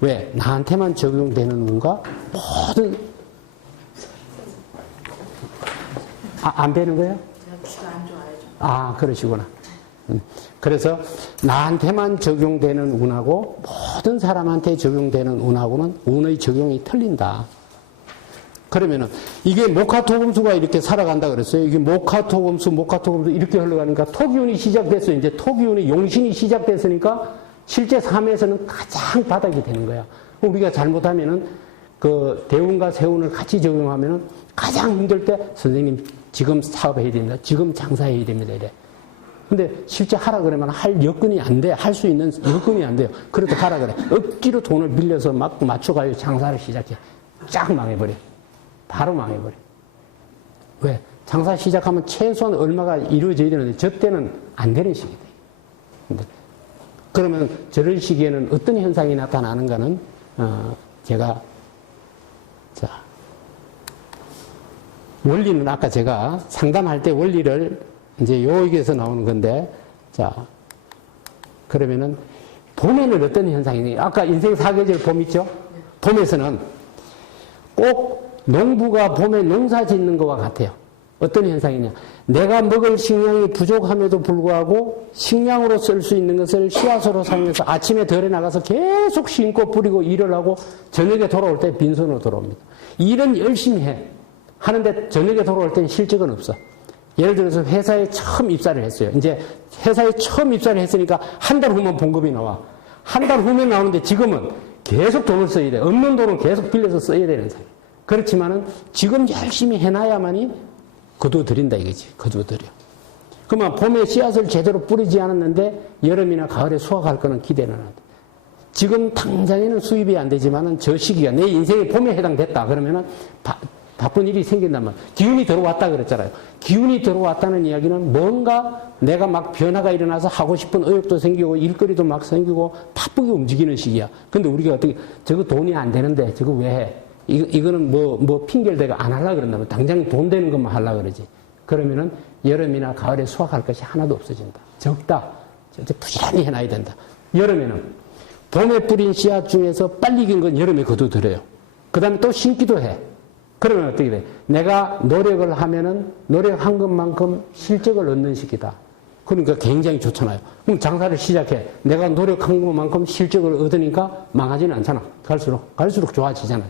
왜? 나한테만 적용되는 운과 모든 안 배는 거예요? 제가 귀가 안 좋아요. 그러시구나. 그래서 나한테만 적용되는 운하고 모든 사람한테 적용되는 운하고는 운의 적용이 틀린다. 그러면은 이게 목화토금수가 이렇게 살아간다 그랬어요. 이게 목화토금수 이렇게 흘러가니까 토기운이 시작됐어요. 이제 토기운이 용신이 시작됐으니까 실제 삶에서는 가장 바닥이 되는 거야. 우리가 잘못하면은 그 대운과 세운을 같이 적용하면은 가장 힘들 때 선생님 지금 사업해야 됩니다. 지금 장사해야 됩니다. 이래. 근데 실제 하라 그러면 할 여건이 안 돼. 할 수 있는 여건이 안 돼요. 그래도 하라 그래. 억지로 돈을 빌려서 막 맞춰가지고 장사를 시작해. 쫙 망해버려. 바로 망해버려. 왜? 장사 시작하면 최소한 얼마가 이루어져야 되는데 저 때는 안 되는 시기다. 그러면 저런 시기에는 어떤 현상이 나타나는가는 제가 원리는 아까 제가 상담할 때 원리를 이제 여기에서 나오는 건데, 자, 그러면은 봄에는 어떤 현상이냐. 아까 인생 사계절 봄 있죠? 봄에서는 꼭 농부가 봄에 농사 짓는 것과 같아요. 어떤 현상이냐. 내가 먹을 식량이 부족함에도 불구하고 식량으로 쓸 수 있는 것을 씨앗으로 사용해서 아침에 덜에 나가서 계속 심고 뿌리고 일을 하고 저녁에 돌아올 때 빈손으로 돌아옵니다. 일은 열심히 해. 하는데 저녁에 돌아올 때는 실적은 없어. 예를 들어서 회사에 처음 입사를 했어요. 이제 회사에 처음 입사를 했으니까 한 달 후면 봉급이 나와. 한 달 후면 나오는데 지금은 계속 돈을 써야 돼. 없는 돈을 계속 빌려서 써야 되는 상황. 그렇지만은 지금 열심히 해놔야만이 거두어들인다 이거지. 거두어들여. 그러면 봄에 씨앗을 제대로 뿌리지 않았는데 여름이나 가을에 수확할 거는 기대는 한다. 지금 당장에는 수입이 안 되지만은 저 시기가 내 인생의 봄에 해당됐다. 그러면은 바쁜 일이 생긴단 말이야. 기운이 들어왔다 그랬잖아요. 기운이 들어왔다는 이야기는 뭔가 내가 막 변화가 일어나서 하고 싶은 의욕도 생기고 일거리도 막 생기고 바쁘게 움직이는 시기야. 근데 우리가 어떻게 저거 돈이 안 되는데 저거 왜 해? 이거는 뭐 핑계를 대고 안 하려고 그런다면 당장 돈 되는 것만 하려고 그러지. 그러면은 여름이나 가을에 수확할 것이 하나도 없어진다. 적다. 부지런히 해놔야 된다. 여름에는 봄에 뿌린 씨앗 중에서 빨리 익은 건 여름에 거두들여요. 그 다음에 또 심기도 해. 그러면 어떻게 돼? 내가 노력을 하면은 노력한 것만큼 실적을 얻는 시기다. 그러니까 굉장히 좋잖아요. 그럼 장사를 시작해. 내가 노력한 것만큼 실적을 얻으니까 망하지는 않잖아. 갈수록 좋아지잖아요.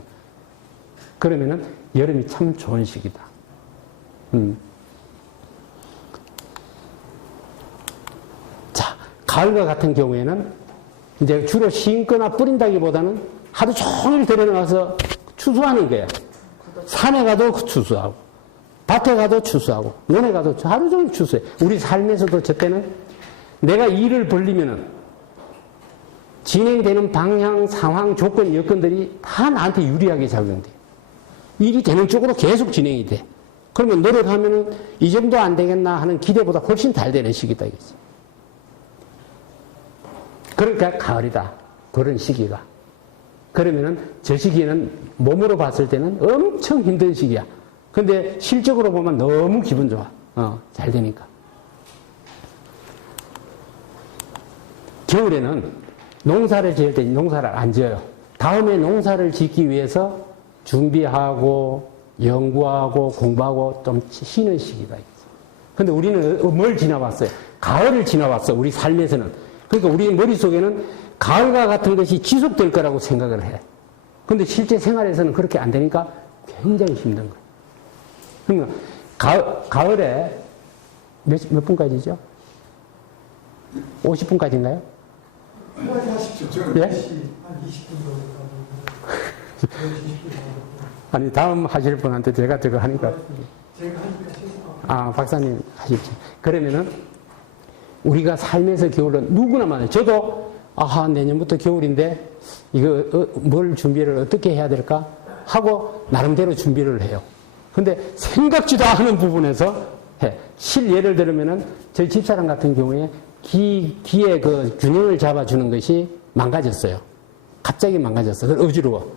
그러면은 여름이 참 좋은 시기다. 자, 가을과 같은 경우에는 이제 주로 심거나 뿌린다기보다는 하루 종일 들여나가서 추수하는 거예요. 산에 가도 추수하고, 밭에 가도 추수하고, 논에 가도 하루 종일 추수해. 우리 삶에서도 저 때는 내가 일을 벌리면은 진행되는 방향, 상황, 조건, 여건들이 다 나한테 유리하게 작용돼. 일이 되는 쪽으로 계속 진행이 돼. 그러면 노력하면은 이 정도 안 되겠나 하는 기대보다 훨씬 잘 되는 시기다 이거지. 그러니까 가을이다. 그런 시기가. 그러면은 저 시기에는 몸으로 봤을 때는 엄청 힘든 시기야. 근데 실적으로 보면 너무 기분 좋아. 잘 되니까. 겨울에는 농사를 지을 때 농사를 안 지어요. 다음에 농사를 짓기 위해서 준비하고 연구하고 공부하고 좀 쉬는 시기다. 근데 우리는 뭘 지나왔어요? 가을을 지나왔어. 우리 삶에서는. 그러니까 우리 머릿속에는 가을과 같은 것이 지속될 거라고 생각을 해. 근데 실제 생활에서는 그렇게 안 되니까 굉장히 힘든 거예요. 그러니까 가을에 몇 분까지죠? 50분까지인가요? 하십시오. 예? 한 20분 정도. 아니, 다음 하실 분한테 제가 저거 하니까. 제가 하니까 실수가. 아, 박사님 하십시오. 그러면은 우리가 삶에서 겨울은 누구나 많아요. 저도 내년부터 겨울인데 이거 뭘 준비를 어떻게 해야 될까 하고 나름대로 준비를 해요. 근데 생각지도 않은 부분에서 해. 예를 들면은 저희 집사람 같은 경우에 기의 그 균형을 잡아주는 것이 망가졌어요. 갑자기 망가졌어. 어지러워.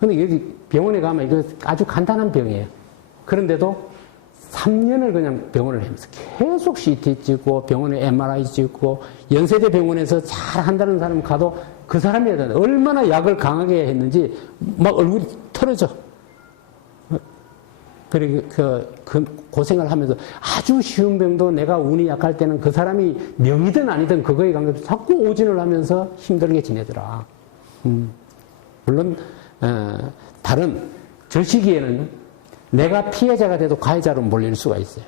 근데 여기 병원에 가면 이거 아주 간단한 병이에요. 그런데도 3년을 그냥 병원을 하면서 계속 CT 찍고 병원에 MRI 찍고 연세대 병원에서 잘 한다는 사람 가도 그 사람이 얼마나 약을 강하게 했는지 막 얼굴이 털어져. 그리고 그 고생을 하면서 아주 쉬운 병도 내가 운이 약할 때는 그 사람이 명이든 아니든 그거에 관계없이 자꾸 오진을 하면서 힘들게 지내더라. 물론 다른 저 시기에는 내가 피해자가 돼도 가해자로 몰릴 수가 있어요.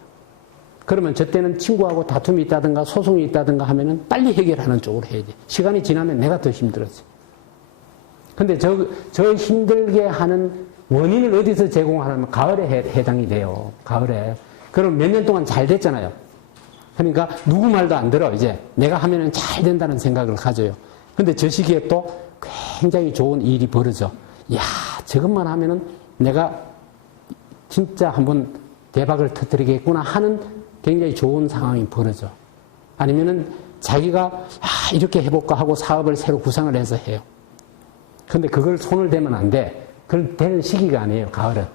그러면 저 때는 친구하고 다툼이 있다든가 소송이 있다든가 하면은 빨리 해결하는 쪽으로 해야 돼. 시간이 지나면 내가 더 힘들어져. 근데 저 힘들게 하는 원인을 어디서 제공하냐면 가을에 해당이 돼요. 가을에. 그럼 몇 년 동안 잘 됐잖아요. 그러니까 누구 말도 안 들어. 이제 내가 하면은 잘 된다는 생각을 가져요. 근데 저 시기에 또 굉장히 좋은 일이 벌어져. 야, 저것만 하면은 내가 진짜 한번 대박을 터뜨리겠구나 하는 굉장히 좋은 상황이 벌어져. 아니면은 자기가 이렇게 해볼까 하고 사업을 새로 구상을 해서 해요. 근데 그걸 손을 대면 안 돼. 그걸 되는 시기가 아니에요, 가을은.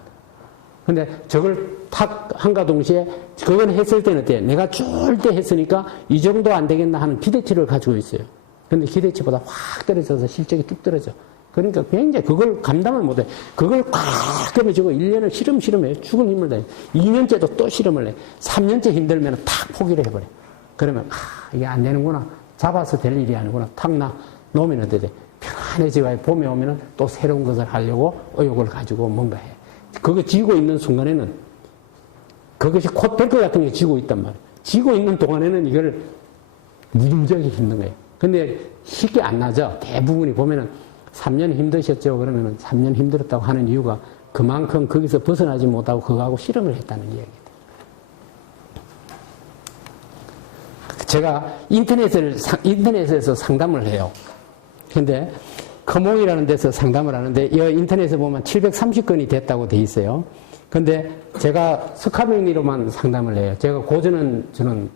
근데 저걸 탁 한가 동시에 그건 했을 때는 어때요? 내가 쫄 때 했으니까 이 정도 안 되겠나 하는 기대치를 가지고 있어요. 근데 기대치보다 확 떨어져서 실적이 뚝 떨어져. 그러니까 굉장히 그걸 감당을 못해. 그걸 꽉 깨매지고 1년을 실험해. 죽은 힘을 다해. 2년째도 또 실험을 해. 3년째 힘들면 탁 포기를 해버려. 그러면, 이게 안 되는구나. 잡아서 될 일이 아니구나. 탁 놓으면 어때 돼? 편안해지고 봄에 오면은 또 새로운 것을 하려고 의욕을 가지고 뭔가 해. 그거 쥐고 있는 순간에는 그것이 곧 될 것 같은 게 쥐고 있단 말이야. 쥐고 있는 동안에는 이걸 무지무지하게 힘든 거예요. 근데 쉽게 안 나죠. 대부분이 보면은 3년 힘드셨죠. 그러면은 3년 힘들었다고 하는 이유가 그만큼 거기서 벗어나지 못하고 그거하고 실험을 했다는 이야기입니다. 제가 인터넷에서 상담을 해요. 근데 커몽이라는 데서 상담을 하는데 이 인터넷에 보면 730건이 됐다고 돼 있어요. 근데 제가 스카명리로만 상담을 해요. 제가 고전은 저는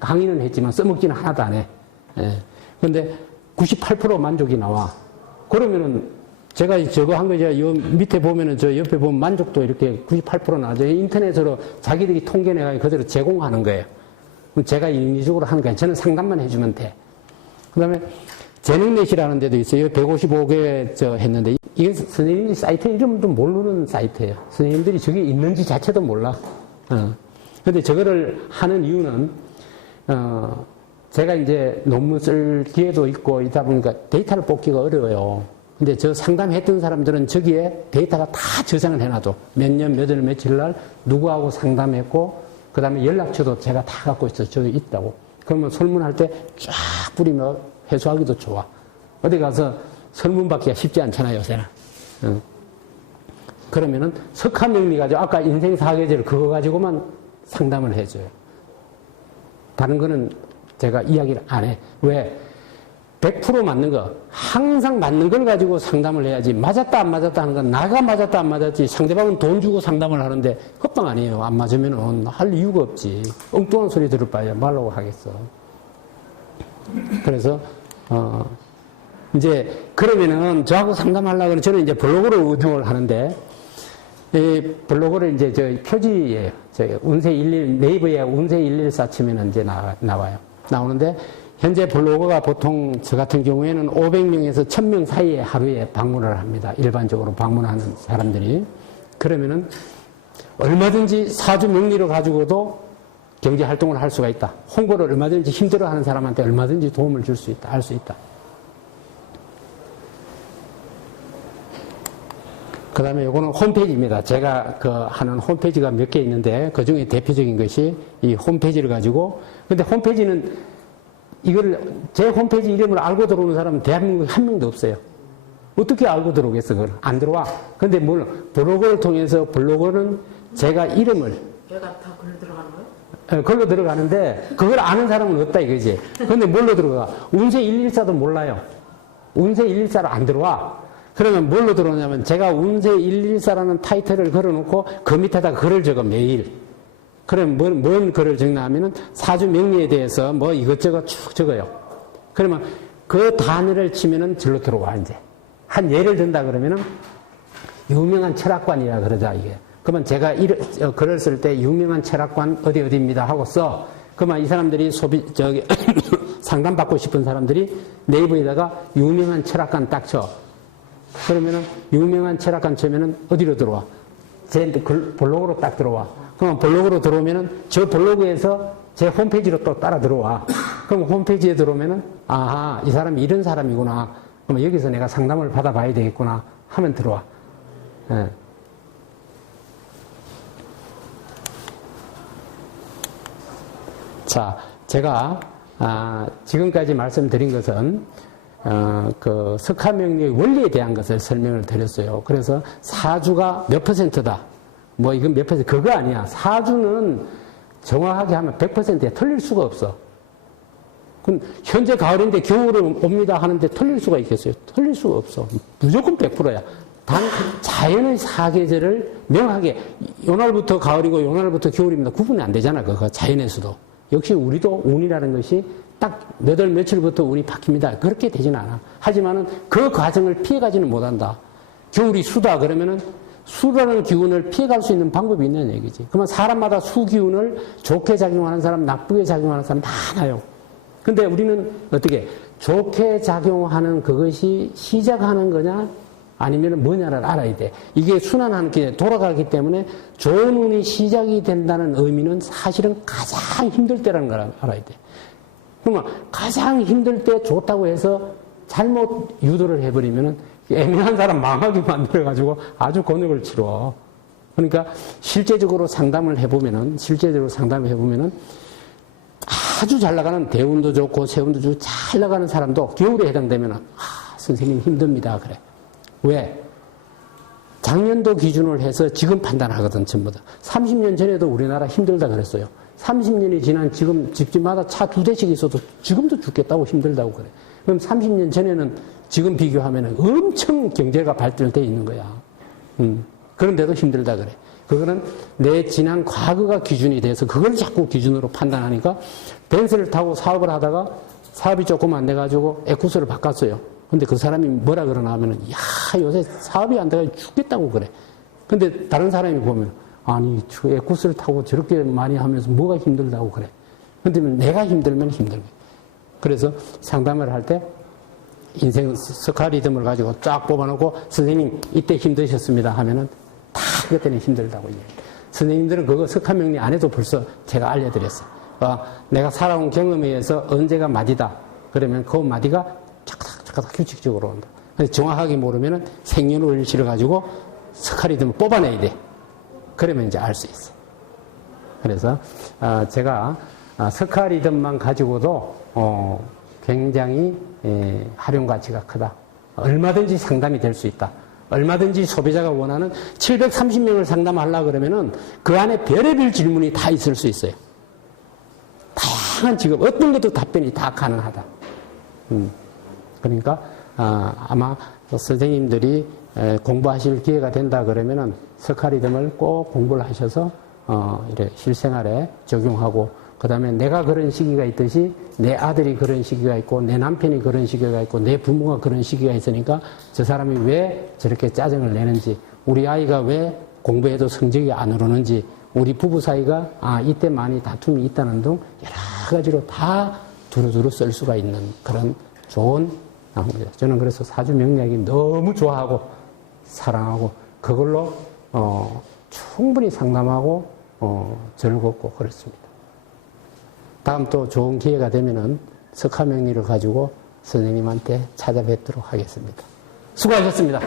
강의는 했지만 써먹지는 하나도 안 해. 예. 근데 98% 만족이 나와. 그러면은 제가 저거 한 거죠. 요 밑에 보면은 저 옆에 보면 만족도 이렇게 98% 나죠. 인터넷으로 자기들이 통계내가지고 그대로 제공하는 거예요. 그럼 제가 인위적으로 하는 거예요. 저는 상담만 해주면 돼. 그 다음에 재능넷이라는 데도 있어요. 155개 했는데 이게 선생님들이 사이트 이름도 모르는 사이트예요. 선생님들이 저게 있는지 자체도 몰라. 근데 저거를 하는 이유는 제가 이제 논문 쓸 기회도 있고 이다 보니까 데이터를 뽑기가 어려워요. 근데 저 상담했던 사람들은 저기에 데이터가 다 저장을 해놔도 몇 년, 몇 월, 며칠 날 누구하고 상담했고 그 다음에 연락처도 제가 다 갖고 있어요. 저기 있다고. 그러면 설문할 때 쫙 뿌리면 회수하기도 좋아. 어디 가서 설문 받기가 쉽지 않잖아요, 요새는. 그러면은 석하명리 가지고 아까 인생 사계절 그거 가지고만 상담을 해줘요. 다른 거는 제가 이야기를 안 해. 왜? 100% 맞는 거, 항상 맞는 걸 가지고 상담을 해야지. 맞았다, 안 맞았다 하는 건 나가 맞았다, 안 맞았지. 상대방은 돈 주고 상담을 하는데 헛방 아니에요. 안 맞으면 할 이유가 없지. 엉뚱한 소리 들을 바에 말라고 하겠어. 그래서, 이제, 그러면은 저하고 상담하려고 그러면 저는 이제 블로그로 운영을 하는데, 이 블로그를 이제 저 표지에, 네이버에 운세 114 치면 이제 나와요. 나오는데, 현재 블로그가 보통 저 같은 경우에는 500명에서 1000명 사이에 하루에 방문을 합니다. 일반적으로 방문하는 사람들이. 그러면은 얼마든지 사주 명리를 가지고도 경제 활동을 할 수가 있다. 홍보를 얼마든지 힘들어하는 사람한테 얼마든지 도움을 줄 수 있다. 할 수 있다. 그 다음에 요거는 홈페이지입니다. 제가 하는 홈페이지가 몇 개 있는데 그 중에 대표적인 것이 이 홈페이지를 가지고 근데 홈페이지는 제 홈페이지 이름을 알고 들어오는 사람은 대한민국에 한 명도 없어요. 어떻게 알고 들어오겠어, 그걸? 안 들어와. 근데 블로그를 통해서 블로그는 제가 이름을. 걔가 다 글로 들어가는 거예요? 글로 들어가는데, 그걸 아는 사람은 없다 이거지. 근데 뭘로 들어가? 운세 114도 몰라요. 운세 114로 안 들어와. 그러면 뭘로 들어오냐면, 제가 운세 114라는 타이틀을 걸어놓고, 그 밑에다가 글을 적어, 매일. 그럼 뭔 글을 적나 하면은 사주 명리에 대해서 뭐 이것저것 쭉 적어요. 그러면 그 단어를 치면은 절로 들어와, 이제. 한 예를 든다 그러면은 유명한 철학관이라 그러자, 이게. 그러면 제가 글을 쓸 때 유명한 철학관 어디입니다 하고 써. 그러면 이 사람들이 상담받고 싶은 사람들이 네이버에다가 유명한 철학관 딱 쳐. 그러면은 유명한 철학관 치면은 어디로 들어와? 제 블로그로 딱 들어와. 그럼 블로그로 들어오면은 저 블로그에서 제 홈페이지로 또 따라 들어와. 그럼 홈페이지에 들어오면은 아하, 이 사람이 이런 사람이구나. 그럼 여기서 내가 상담을 받아봐야 되겠구나 하면 들어와. 예. 자, 제가 지금까지 말씀드린 것은 그 석하명리의 원리에 대한 것을 설명을 드렸어요. 그래서 사주가 몇 %다. 뭐 이건 몇 %, 그거 아니야. 사주는 정확하게 하면 100%에 틀릴 수가 없어. 그럼 현재 가을인데 겨울에 옵니다 하는데 틀릴 수가 있겠어요? 틀릴 수가 없어. 무조건 100%야. 단 자연의 사계절을 명하게 요날부터 가을이고 요날부터 겨울입니다. 구분이 안 되잖아. 그거 자연에서도. 역시 우리도 운이라는 것이 딱 몇 월 며칠부터 운이 바뀝니다. 그렇게 되지는 않아. 하지만은 그 과정을 피해가지는 못한다. 겨울이 수다 그러면은 수라는 기운을 피해갈 수 있는 방법이 있는 얘기지. 그러면 사람마다 수 기운을 좋게 작용하는 사람, 나쁘게 작용하는 사람 많아요. 근데 우리는 어떻게 좋게 작용하는 그것이 시작하는 거냐 아니면 뭐냐를 알아야 돼. 이게 순환하는 게 돌아가기 때문에 좋은 운이 시작이 된다는 의미는 사실은 가장 힘들 때라는 걸 알아야 돼. 그러면 가장 힘들 때 좋다고 해서 잘못 유도를 해버리면은 애매한 사람 망하게 만들어가지고 아주 곤욕을 치러. 그러니까 실제적으로 상담을 해보면은 아주 잘 나가는 대운도 좋고 세운도 좋고 잘 나가는 사람도 겨울에 해당되면은 선생님 힘듭니다. 그래. 왜? 작년도 기준을 해서 지금 판단하거든, 전부 다. 30년 전에도 우리나라 힘들다 그랬어요. 30년이 지난 지금 집집마다 차 2대씩 있어도 지금도 죽겠다고 힘들다고 그래. 그럼 30년 전에는 지금 비교하면 엄청 경제가 발달되어 있는 거야. 그런데도 힘들다 그래. 그거는 내 지난 과거가 기준이 돼서 그걸 자꾸 기준으로 판단하니까 벤츠를 타고 사업을 하다가 사업이 조금 안 돼가지고 에쿠스를 바꿨어요. 근데 그 사람이 뭐라 그러나 하면은, 야, 요새 사업이 안 돼가지고 죽겠다고 그래. 근데 다른 사람이 보면, 아니, 저 에쿠스를 타고 저렇게 많이 하면서 뭐가 힘들다고 그래. 근데 내가 힘들면 힘들고. 그래서 상담을 할 때 인생 스카 리듬을 가지고 쫙 뽑아놓고, 선생님, 이때 힘드셨습니다 하면은 다 그때는 힘들다고 얘기해요. 선생님들은 그거 스카 명리 안 해도 벌써 제가 알려드렸어요. 내가 살아온 경험에 의해서 언제가 마디다. 그러면 그 마디가 착각 규칙적으로 온다. 정확하게 모르면은 생년월일치를 가지고 스카 리듬을 뽑아내야 돼. 그러면 이제 알 수 있어. 그래서 제가 스카 리듬만 가지고도 굉장히 활용 가치가 크다. 얼마든지 상담이 될 수 있다. 얼마든지 소비자가 원하는 730명을 상담하려고 그러면은 그 안에 별의별 질문이 다 있을 수 있어요. 다양한 직업, 어떤 것도 답변이 다 가능하다. 그러니까 아마 선생님들이 공부하실 기회가 된다 그러면은 스카 리듬을 꼭 공부를 하셔서 이래 실생활에 적용하고, 그 다음에 내가 그런 시기가 있듯이 내 아들이 그런 시기가 있고 내 남편이 그런 시기가 있고 내 부모가 그런 시기가 있으니까 저 사람이 왜 저렇게 짜증을 내는지, 우리 아이가 왜 공부해도 성적이 안 오르는지, 우리 부부 사이가 이때 많이 다툼이 있다는 등 여러 가지로 다 두루두루 쓸 수가 있는 그런 좋은 나옵니다. 저는 그래서 사주 명리학이 너무 좋아하고 사랑하고 그걸로 충분히 상담하고 즐겁고 그렇습니다. 다음 또 좋은 기회가 되면은 스카 명리를 가지고 선생님한테 찾아뵙도록 하겠습니다. 수고하셨습니다.